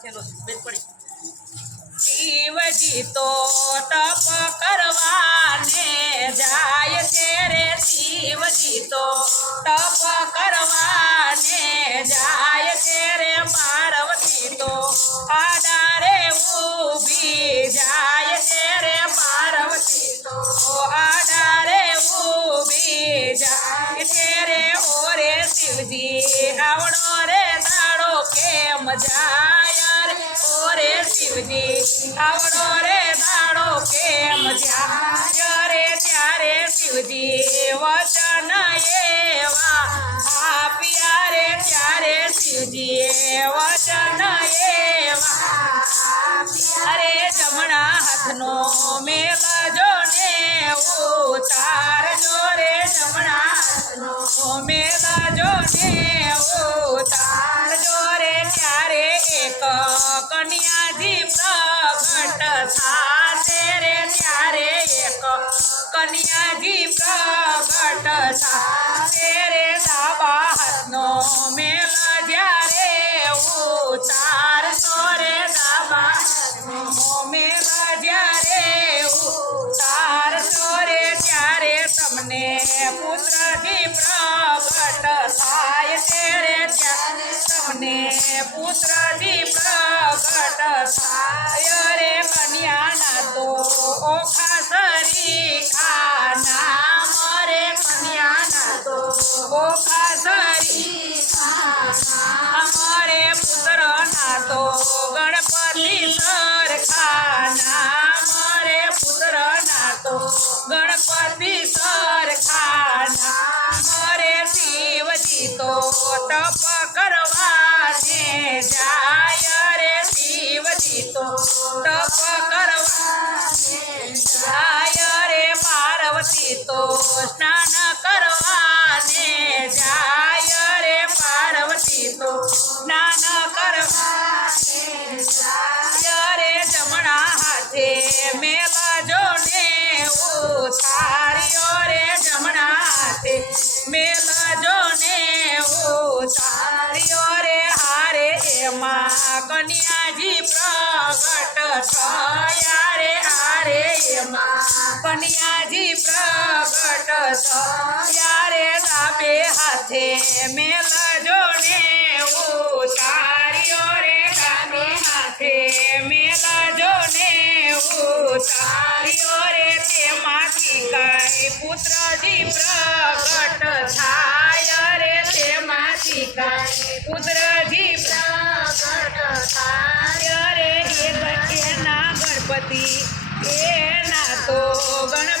છે બેન પડી શિવજી તો તપ કરવાને જાય છે રે શિવજી તો તપ કરવાને શિવજી આવડો રે દાડો કેમ જાય રે ત્યારે શિવજી વચન એવા આપ્યા રે ત્યારે શિવજી વચન એવા અરે જમણા હાથનો મેલા જો ત્યારે તમને પુત્રથી પ્રગટ થાય રે કન્યાના તો ઓખા સરી ખાના મરે કન્યાના તો ઓખા સરી અમારે પુત્રના તો ગણપતિ સરખાના મારે પુત્રના તો ગણપતિ સરખાના મારે શિવજી તો તપ કરવાને જાય રે શિવજી તો તપ કરવા. જાય રે પાર્વતી તો સ્નાન એમાં કન્યાજી પ્રગટ થયા રે હારે એમાં કન્યાજી પ્રગટ થયા રે ડાબે હાથે મેલજો ને ઉતાર્યો રે ડાબે હાથે મેલજો ને ઉતાર્યો રે તેમાંથી કઈ પુત્રજી પ્રગટ થાય રે તેમાંથી કઈ પુત્રજી પ્રગટ અરે એના ગણપતિ એના તો ગણ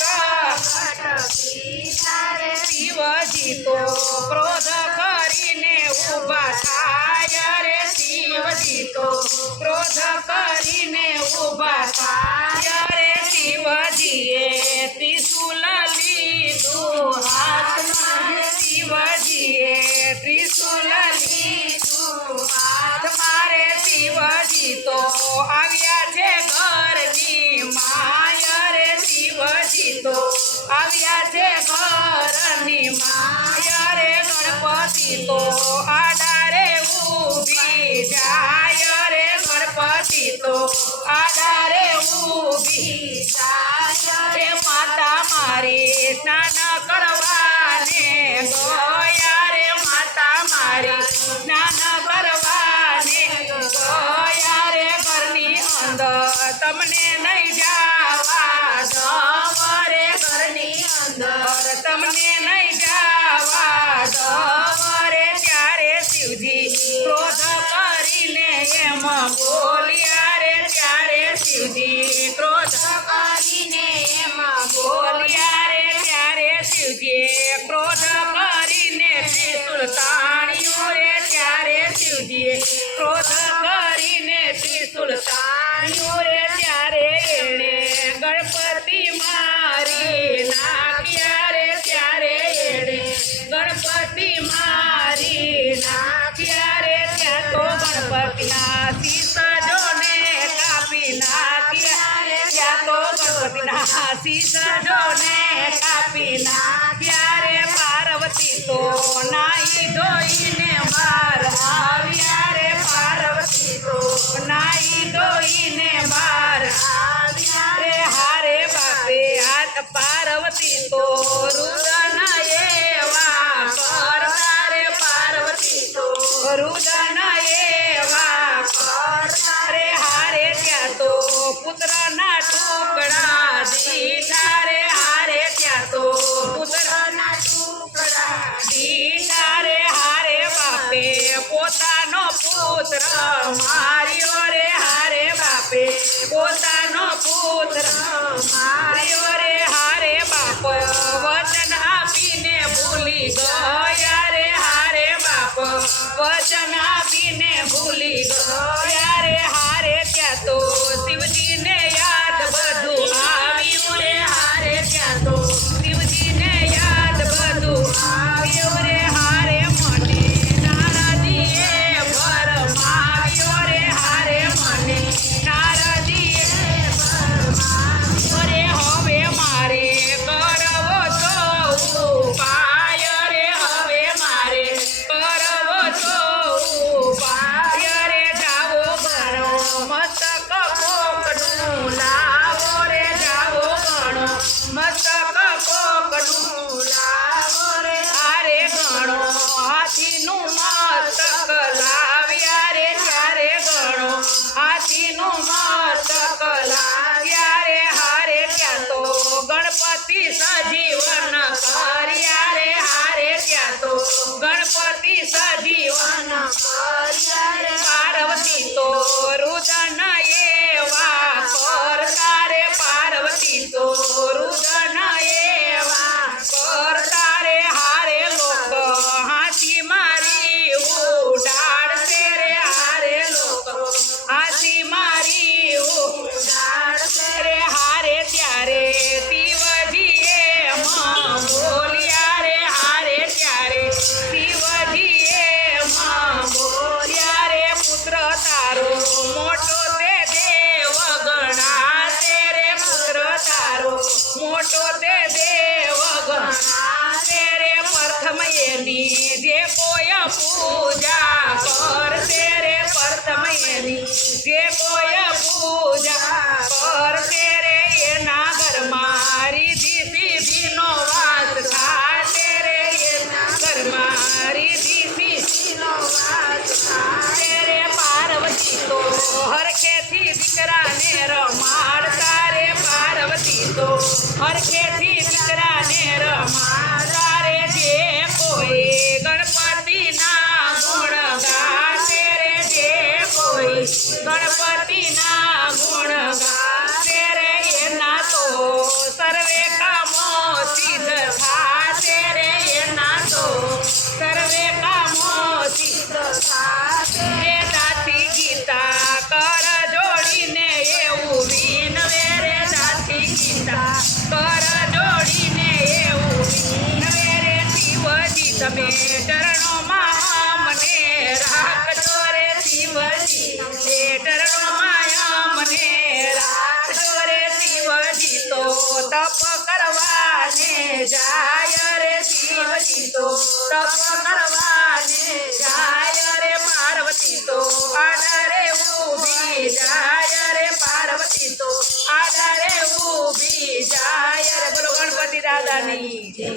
ಕಾಲ ઉડી જાય રે ગણપતિ તો આધારે ઊભી થાય. શિવજી ક્રોધ કરીને એમાં બોલ્યા રે ત્યારે શિવજીએ ક્રોધ કરીને ત્રિશુલ તાણ્યું રે ત્યારે શિવજીએ ક્રોધ કરીને ત્રિશુલ તાણ્યું રે ત્યારે એણે ગણપતિ મારી નાખ્યા રે ત્યારે એણે ગણપતિ મારી નાખ્યા રે ત્યાં તો ગણપતિના શીશ बिना पिया तो बिना शीश डोने का बिना प्यारे पार्वती तो नाई दोईने मार आविया पार्वती तो नाई दोईने मार आविया हारे बापे पार्वती तो रूप બાપ વચના પીને ભૂલી ગયો યારે હારે ત્યાં તો તપ કરવાને જાય રે શિવજી તો. તપ કરવાને જાય રે પાર્વતી તો. આડરે ઊભી જાય રે પાર્વતી તો. આડરે ઊભી જાય રે બોલો ગણપતિ દાદાની